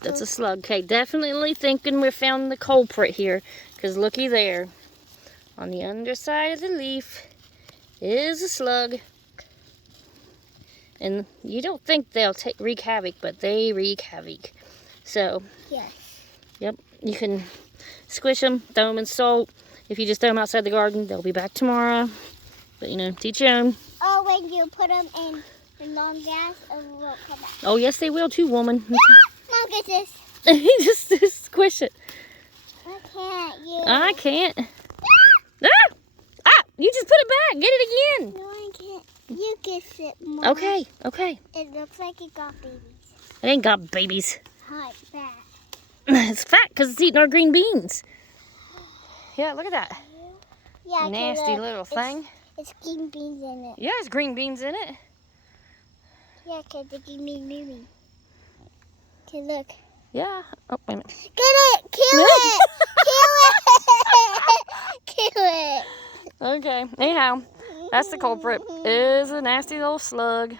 That's a slug. Okay, definitely thinking we found the culprit here. Because looky there. On the underside of the leaf is a slug. And you don't think they'll wreak havoc, but they wreak havoc. So, yes. Yep, you can squish them, throw them in salt. If you just throw them outside the garden, they'll be back tomorrow. But, teach your own. Oh, when you put them in long gas, it will come back. Oh, yes, they will too, woman. Mom, get this. just squish it. I can't. I can't. You just put it back. Get it again. No, I can't. You get it, Mom. Okay. It looks like it got babies. It ain't got babies. Hi, fat. It's fat because it's eating our green beans. Yeah, look at that. Yeah, nasty little thing. It's green beans in it. Yeah, there's green beans in it. Yeah, because the green beans. Okay, look. Yeah. Oh, wait a minute. Get it! Kill it! Kill it! Kill it! Okay. Anyhow, that's the culprit. It is a nasty little slug.